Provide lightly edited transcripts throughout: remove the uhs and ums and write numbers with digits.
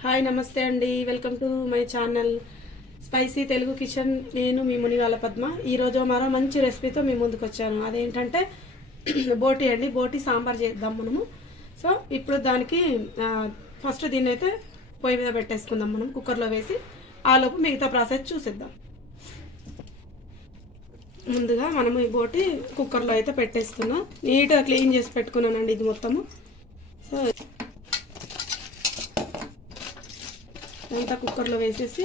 Hi నమస్తే అండి, welcome to my channel spicy Telugu kitchen. నేను మీ మునిగాల పద్మ. ఈరోజు మరో మంచి రెసిపీతో మీ ముందుకు వచ్చాను. అదేంటంటే బోటి అండి. బోటి సాంబార్ చేద్దాం మనము. సో ఇప్పుడు దానికి ఫస్ట్ దీన్ని అయితే పొయ్యి మీద పెట్టేసుకుందాం మనం, కుక్కర్లో వేసి. ఆలోపు మిగతా ప్రాసెస్ చూసేద్దాం. ముందుగా మనము ఈ బోటి కుక్కర్లో అయితే పెట్టేస్తున్నాం. నీట్గా క్లీన్ చేసి పెట్టుకున్నానండి ఇది మొత్తము. సో అంతా కుక్కర్లో వేసేసి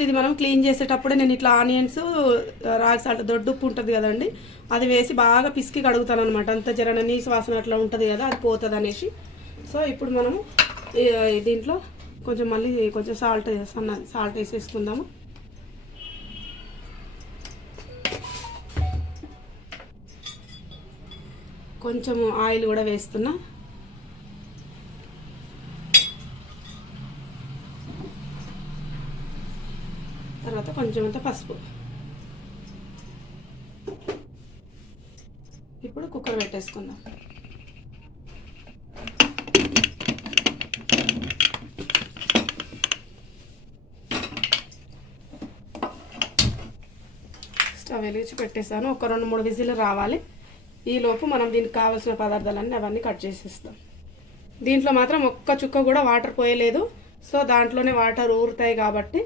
ఇది మనం క్లీన్ చేసేటప్పుడే నేను ఇట్లా ఆనియన్స్, రాగి సాల్ట్, దొడ్డుప్పు ఉంటుంది కదండి, అది వేసి బాగా పిసికి కడుగుతాను అనమాట. అంత జర నీసు వాసన అట్లా ఉంటుంది కదా, అది పోతుంది అనేసి. సో ఇప్పుడు మనము దీంట్లో మళ్ళీ కొంచెం సాల్ట్ వేసేసుకుందాము. కొంచెం ఆయిల్ కూడా వేస్తున్నా. తర్వాత కొంచెం అంత పసుపు. ఇప్పుడు కుక్కర్ పెట్టేసుకుందాం. స్టవ్ వెలిగించి పెట్టేసాను. ఒక 2-3 విజిల్ రావాలి. ఈలోపు మనం దీనికి కావాల్సిన పదార్థాలన్నీ అవన్నీ కట్ చేసేస్తాం. దీంట్లో మాత్రం ఒక్క చుక్క కూడా వాటర్ పోయలేదు. సో దాంట్లోనే వాటర్ ఊరుతాయి కాబట్టి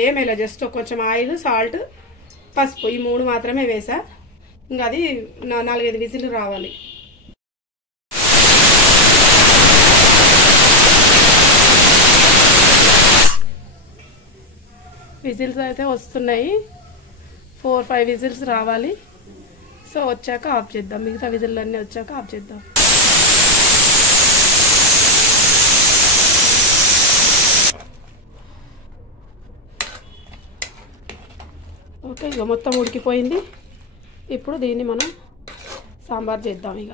ఏమేలా, జస్ట్ కొంచెం ఆయిల్, సాల్ట్, పసుపు, ఈ 3 మాత్రమే వేసా. ఇంకా అది 4-5 విజిల్ రావాలి. విజిల్స్ అయితే వస్తున్నాయి. 4-5 విజిల్స్ రావాలి. సో వచ్చాక ఆఫ్ చేద్దాం. మిగతా విజిల్లన్నీ వచ్చాక ఆఫ్ చేద్దాం. ఓకే, ఇక మొత్తం ఉడికిపోయింది. ఇప్పుడు దీన్ని మనం సాంబార్ చేద్దాం. ఇక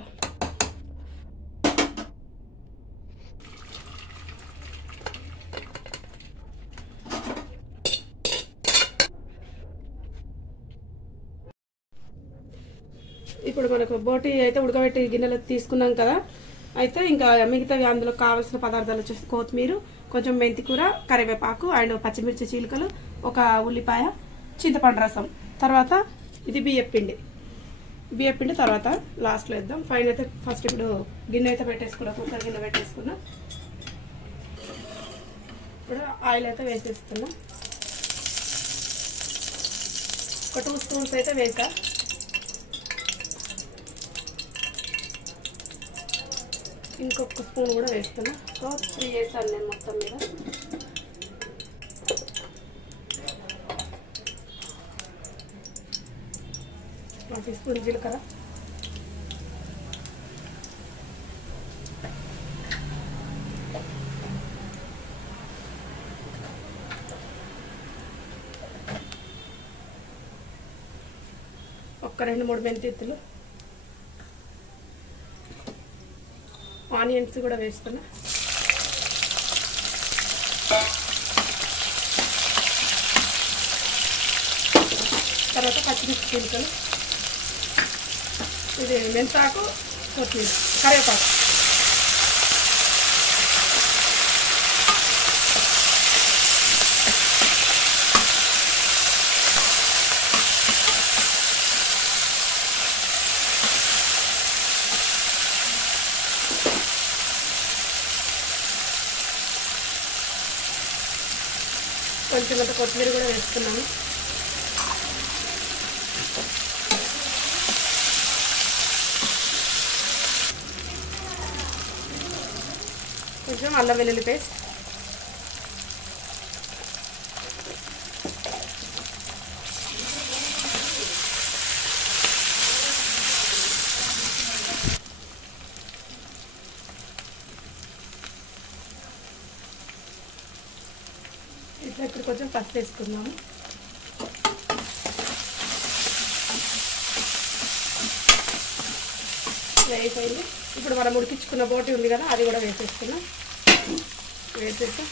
ఇప్పుడు మనకు బోటి అయితే ఉడకబెట్టి గిన్నెలో తీసుకున్నాం కదా. అయితే ఇంకా మిగతావి అందులో కావాల్సిన పదార్థాలు వచ్చేసి కొత్తిమీర, కొంచెం మెంతికూర, కరివేపాకు అండ్ పచ్చిమిర్చి చీలికలు, ఒక ఉల్లిపాయ, చింతపండు రసం, తర్వాత ఇది బియ్యపిండి తర్వాత లాస్ట్లో వేద్దాం. ఫైన్ అయితే ఫస్ట్ ఇప్పుడు గిన్నె అయితే పెట్టేసుకున్నా, కుక్కర్ గిన్నె పెట్టేసుకున్నా. ఇప్పుడు ఆయిల్ అయితే వేసేస్తున్నా. ఒక 2 స్పూన్స్ అయితే వేసా. ఇంకొక స్పూన్ కూడా వేస్తున్నా. సో 3 వేసాను నేను మొత్తం మీద. ఒక స్పూన్ జీలకర్ర, ఒక 2-3 మెంతిత్తులు, ఆనియన్స్ కూడా వేస్తున్నా. తర్వాత పచ్చిమిర్చి చీలికలు, ఇది మెంతాకు, కొత్తిమీర, కరివేపాకు. కొంచెం అంత కొత్తిమీర కూడా వేస్తున్నాను. కొంచెం అల్లం వెల్లుల్లి పేస్ట్, ఇట్లా ఇప్పుడు కొంచెం పసుపు వేసుకుందాము. అయిపోయింది. ఇప్పుడు మనం ఉడికించుకున్న బోటి ఉంది కదా, అది కూడా వేసేసుకున్నాం. వేసేసి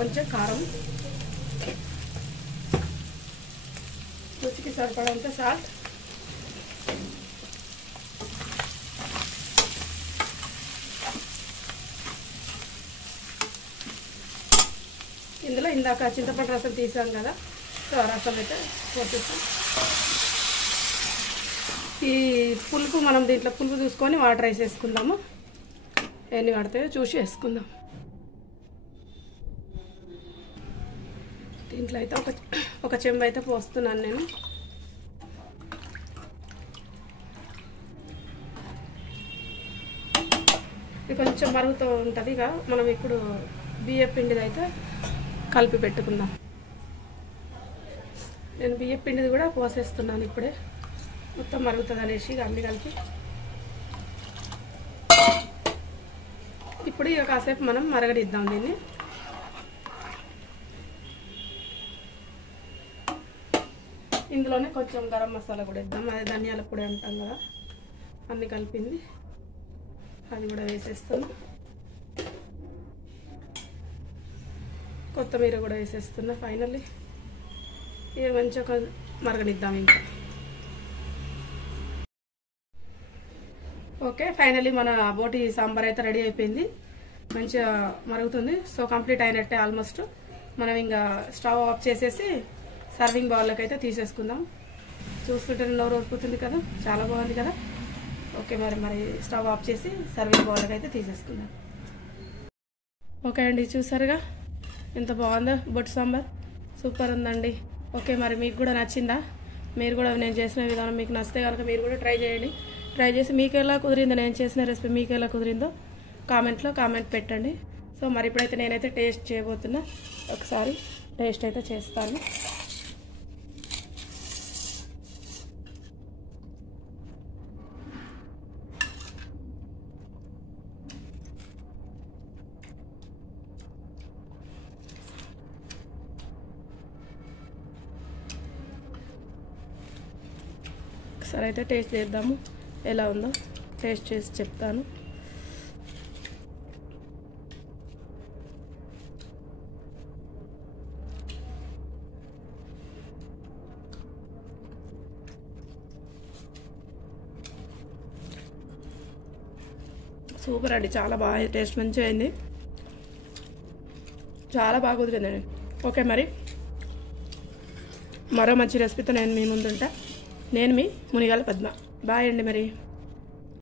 కొంచెం కారం, రుచికి సరిపడంత సాల్ట్, ఇందులో ఇందాక చింతపండు రసం తీసాం కదా, సో రసం అయితే పోసేస్తాం. ఈ పులుపు మనం దీంట్లో పులుపు చూసుకొని వాటర్ వేసేసుకుందాము. ఎన్ని పడతాయో చూసి వేసుకుందాం. దీంట్లో అయితే ఒక చెంబు అయితే పోస్తున్నాను నేను. ఇది కొంచెం మరుగుతూ ఉంటుంది. ఇక మనం ఇప్పుడు బియ్యం పిండిది అయితే కలిపి పెట్టుకుందాం. నేను బియ్యం పిండిది కూడా పోసేస్తున్నాను ఇప్పుడే, మొత్తం మరుగుతుంది అనేసి అన్నీ కలిపి. ఇప్పుడు ఇక కాసేపు మనం మరగడిద్దాం దీన్ని. ఇందులోనే కొంచెం గరం మసాలా కూడా ఇద్దాం, అదే ధనియాల పొడి అంటాం కదా, అన్నీ కలిపింది అది కూడా వేసేస్తాను. కొత్తిమీర కూడా వేసేస్తున్నా ఫైనల్లీ. ఇక మంచిగా మరగనిద్దాం ఇంకా. ఓకే, ఫైనల్లీ మన బోటి సాంబార్ అయితే రెడీ అయిపోయింది, మంచిగా మరుగుతుంది. సో కంప్లీట్ అయినట్టే ఆల్మోస్ట్. మనం ఇంకా స్టవ్ ఆఫ్ చేసేసి సర్వింగ్ బౌల్లోకి అయితే తీసేసుకుందాం. చూస్తుంటే నోరు ఊరిపోతుంది కదా, చాలా బాగుంది కదా. ఓకే, మరి స్టవ్ ఆఫ్ చేసి సర్వింగ్ బౌల్లోకి అయితే తీసేసుకుందాం. ఓకే అండి, చూసారుగా ఎంత బాగుందో బొట్టు సాంబార్, సూపర్ ఉందండి. ఓకే, మరి మీకు కూడా నచ్చిందా? మీరు కూడా నేను చేసిన విధానం మీకు నచ్చితే కనుక మీరు కూడా ట్రై చేయండి. ట్రై చేసి మీకు ఎలా కుదిరిందో, నేను చేసిన రెసిపీ మీకు ఎలా కుదిరిందో కామెంట్లో కామెంట్ పెట్టండి. సో మరి ఇప్పుడైతే నేనైతే టేస్ట్ చేయబోతున్నా. ఒకసారి టేస్ట్ అయితే చేస్తాను. ఒకసారి అయితే టేస్ట్ చేద్దాము, ఎలా ఉందో టేస్ట్ చేసి చెప్తాను. సూపర్ అండి, చాలా బాగా టేస్ట్ మంచిగా అయింది, చాలా బాగా కుదిరిందండి. ఓకే, మరి మరో మంచి రెసిపీతో నేను మీ ముందుంటా. నేను మీ మునిగాల పద్మ. బాయ్ అండి మరి.